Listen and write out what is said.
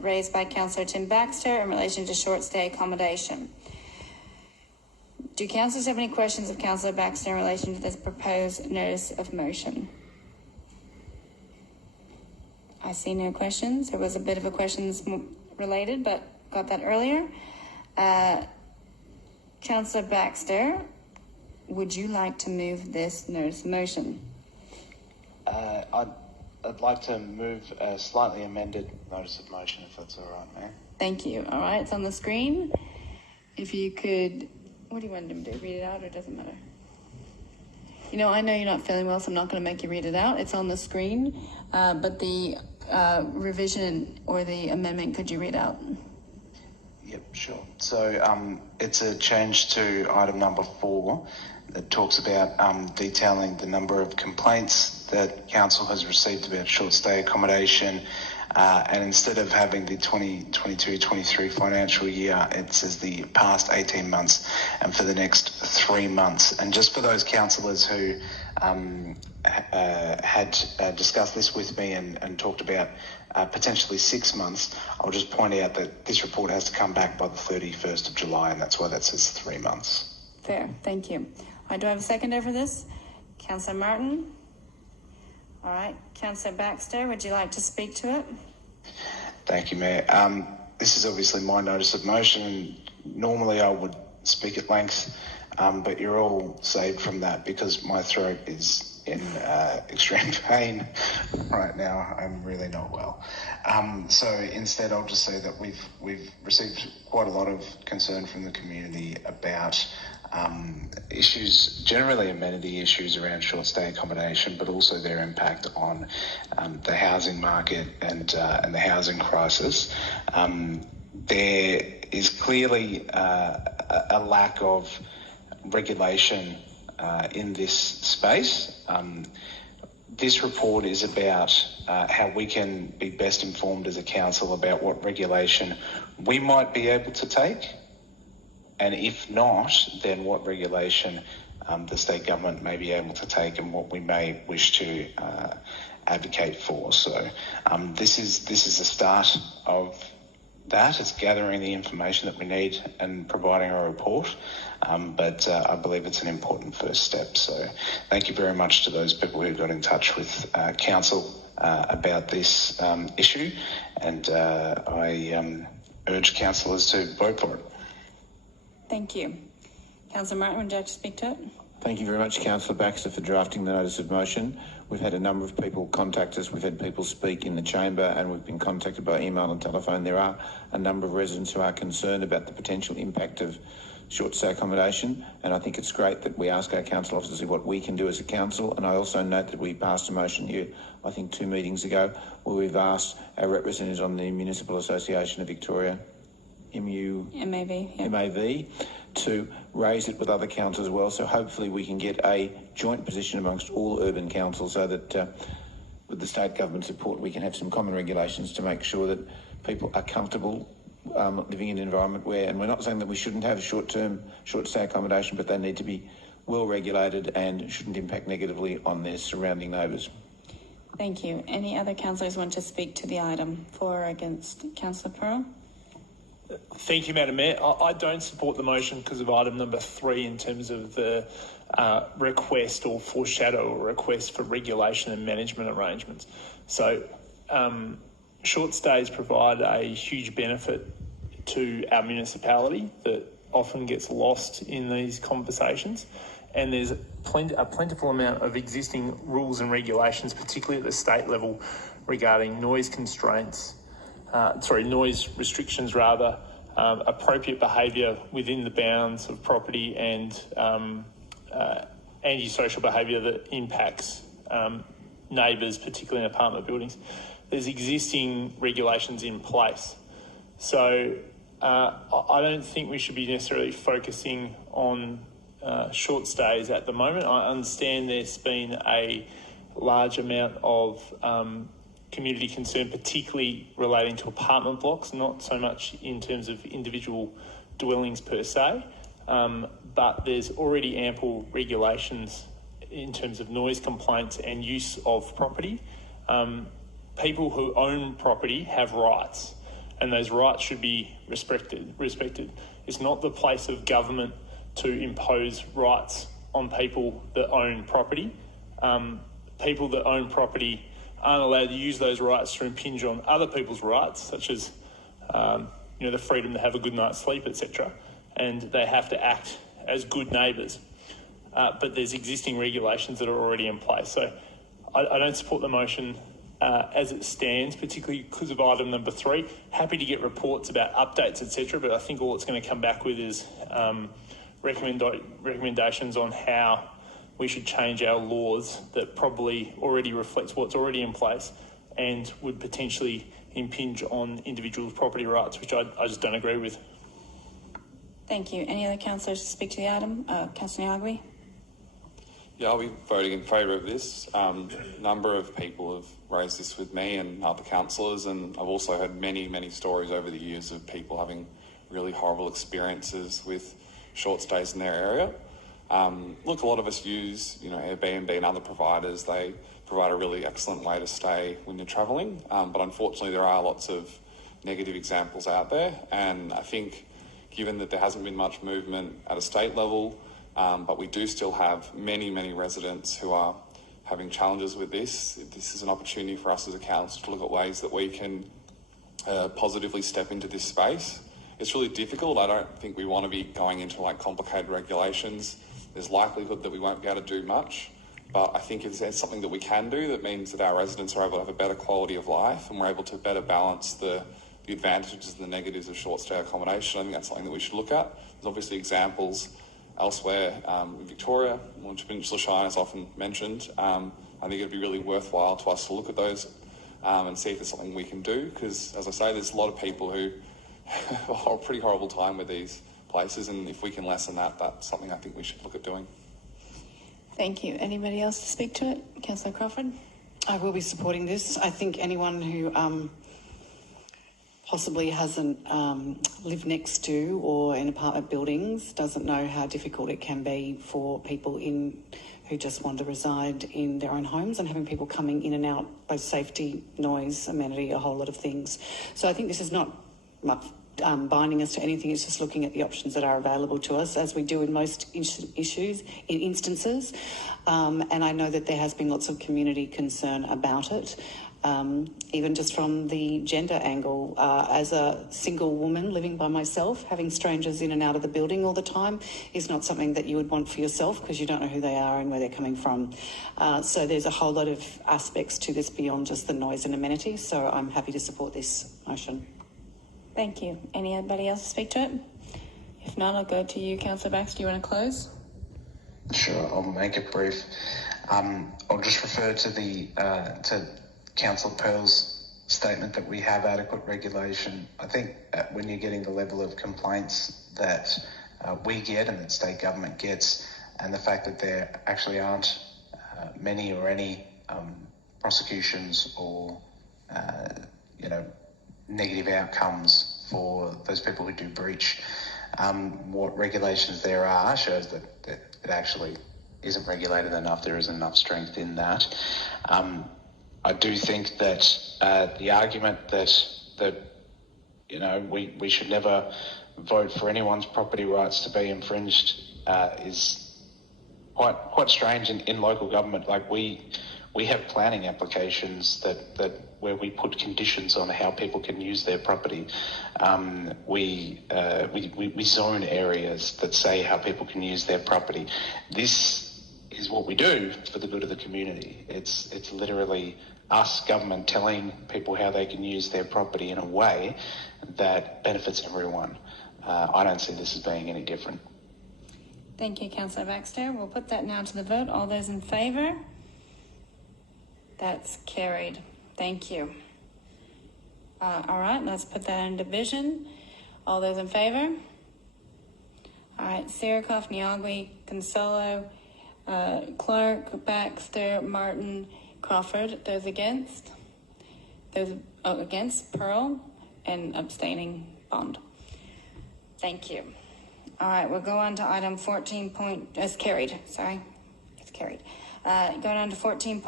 raised by Councillor Tim Baxter in relation to short stay accommodation. Do councillors have any questions of Councillor Baxter in relation to this proposed notice of motion? I see no questions. There was a bit of a questions related, but got that earlier. Councillor Baxter, would you like to move this notice of motion? I'd like to move a slightly amended notice of motion, if that's all right, Mayor. Thank you. All right, it's on the screen. If you could, what do you want him to do? Read it out, or does it matter? You know, I know you're not feeling well, so I'm not going to make you read it out. It's on the screen, but the revision or the amendment, could you read out? Yep, sure. So it's a change to item number 4 that talks about detailing the number of complaints that council has received about short stay accommodation, and instead of having the 2022-23 financial year, it says the past 18 months and for the next 3 months. And just for those councillors who had discussed this with me and talked about potentially 6 months, I'll just point out that this report has to come back by the 31st of July, and that's why that says 3 months. Fair, thank you. Do I have a seconder for this? Councillor Martin? All right. Councillor Baxter, would you like to speak to it? Thank you, Mayor. This is obviously my notice of motion. Normally I would speak at length, but you're all saved from that because my throat is in extreme pain right now. I'm really not well. So instead I'll just say that we've received quite a lot of concern from the community about issues, generally amenity issues around short stay accommodation, but also their impact on the housing market and the housing crisis. There is clearly a lack of regulation in this space. This report is about how we can be best informed as a council about what regulation we might be able to take, and if not, then what regulation the state government may be able to take and what we may wish to advocate for. So this is the start of that. It's gathering the information that we need and providing a report, but I believe it's an important first step. So thank you very much to those people who got in touch with council about this issue, and I urge councillors to vote for it. Thank you. Councillor Martin, would you like to speak to it? Thank you very much, Councillor Baxter, for drafting the notice of motion. We've had a number of people contact us. We've had people speak in the chamber, and we've been contacted by email and telephone. There are a number of residents who are concerned about the potential impact of short stay accommodation, and I think it's great that we ask our council officers what we can do as a council. And I also note that we passed a motion here, I think 2 meetings ago, where we've asked our representatives on the Municipal Association of Victoria, MAV, to raise it with other councils as well. So hopefully we can get a joint position amongst all urban councils so that with the state government support we can have some common regulations to make sure that people are comfortable living in an environment where, and we're not saying that we shouldn't have short stay accommodation, but they need to be well regulated and shouldn't impact negatively on their surrounding neighbours. Thank you. Any other councillors want to speak to the item? For or against? Councillor Pearl? Thank you, Madam Mayor. I don't support the motion because of item number 3 in terms of the request or foreshadow or request for regulation and management arrangements. So short stays provide a huge benefit to our municipality that often gets lost in these conversations. And there's a plentiful amount of existing rules and regulations, particularly at the state level, regarding noise constraints, noise restrictions rather, appropriate behaviour within the bounds of property, and antisocial behaviour that impacts neighbours, particularly in apartment buildings. There's existing regulations in place. So I don't think we should be necessarily focusing on short stays at the moment. I understand there's been a large amount of community concern, particularly relating to apartment blocks, not so much in terms of individual dwellings per se, but there's already ample regulations in terms of noise complaints and use of property. People who own property have rights. and those rights should be respected. It's not the place of government to impose rights on people that own property. People that own property aren't allowed to use those rights to impinge on other people's rights, such as the freedom to have a good night's sleep, etc. And they have to act as good neighbours. But there's existing regulations that are already in place. So I don't support the motion as it stands, particularly because of item number 3. Happy to get reports about updates, etc. But I think all it's going to come back with is recommendations on how we should change our laws that probably already reflects what's already in place and would potentially impinge on individuals' property rights, which I just don't agree with. Thank you. Any other councillors to speak to the item? Councillor Niagwe? Yeah, I'll be voting in favour of this. A number of people have raised this with me and other councillors, and I've also heard many, many stories over the years of people having really horrible experiences with short stays in their area. Look, a lot of us use, Airbnb and other providers. They provide a really excellent way to stay when you're travelling, but unfortunately there are lots of negative examples out there, and I think given that there hasn't been much movement at a state level, but we do still have many, many residents who are having challenges with this. This is an opportunity for us as a council to look at ways that we can positively step into this space. It's really difficult. I don't think we want to be going into complicated regulations. There's likelihood that we won't be able to do much, but I think if there's something that we can do that means that our residents are able to have a better quality of life and we're able to better balance the advantages and the negatives of short stay accommodation, I think that's something that we should look at. There's obviously examples elsewhere in Victoria, which Peninsula Shire is often mentioned. I think it'd be really worthwhile to us to look at those and see if there's something we can do, because as I say, there's a lot of people who have a pretty horrible time with these places, and if we can lessen that, that's something I think we should look at doing. Thank you. Anybody else to speak to it? Councillor Crawford? I will be supporting this. I think anyone who possibly hasn't lived next to or in apartment buildings doesn't know how difficult it can be for people who just want to reside in their own homes, and having people coming in and out, both safety, noise, amenity, a whole lot of things. So I think this is not binding us to anything. It's just looking at the options that are available to us, as we do in most instances. And I know that there has been lots of community concern about it. Even just from the gender angle, as a single woman living by myself, having strangers in and out of the building all the time is not something that you would want for yourself, because you don't know who they are and where they're coming from. So there's a whole lot of aspects to this beyond just the noise and amenity. So I'm happy to support this motion. Thank you. Anybody else to speak to it? If not, I'll go to you, Councillor Bax. Do you want to close? Sure, I'll make it brief. I'll just refer to to Councillor Pearl's statement that we have adequate regulation. I think when you're getting the level of complaints that we get and that state government gets, and the fact that there actually aren't many or any prosecutions or negative outcomes for those people who do breach what regulations there are, shows that it actually isn't regulated enough. There isn't enough strength in that. I do think that the argument that we should never vote for anyone's property rights to be infringed is quite strange in local government. Like we have planning applications that where we put conditions on how people can use their property. We zone areas that say how people can use their property. This is what we do for the good of the community. It's literally us, government, telling people how they can use their property in a way that benefits everyone. I don't see this as being any different. Thank you, Councillor Baxter. We'll put that now to the vote. All those in favour? That's carried. Thank you. All right, let's put that in division. All those in favour? All right, Sarakoff, Niagwe, Consolo, Clark, Baxter, Martin, Crawford. Those against? Those against? Pearl, and abstaining, Bond. Thank you. All right, we'll go on to item 14 point. It's carried. Sorry, it's carried. Going on to 14.